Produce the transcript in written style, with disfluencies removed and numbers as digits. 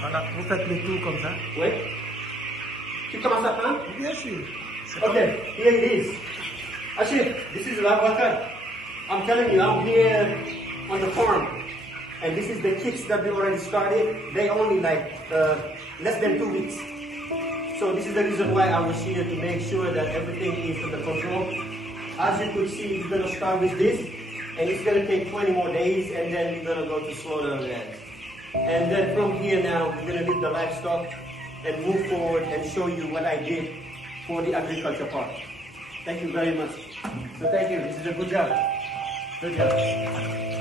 Voilà, vous faites le tour comme ça. Oui. Tu commences à prendre? Bien sûr. Okay, here it is. Ashif, this is laboratory. I'm telling you, I'm here on the farm. And this is the chicks that we already started. They only like less than 2 weeks. So this is the reason why I was here, to make sure that everything is under control. As you could see, we're gonna start with this, and it's gonna take 20 more days, and then we're gonna go to slaughter land. And then from here now, we're gonna leave the livestock and move forward and show you what I did for the agriculture part. Thank you very much. So thank you. This is a good job. Good job.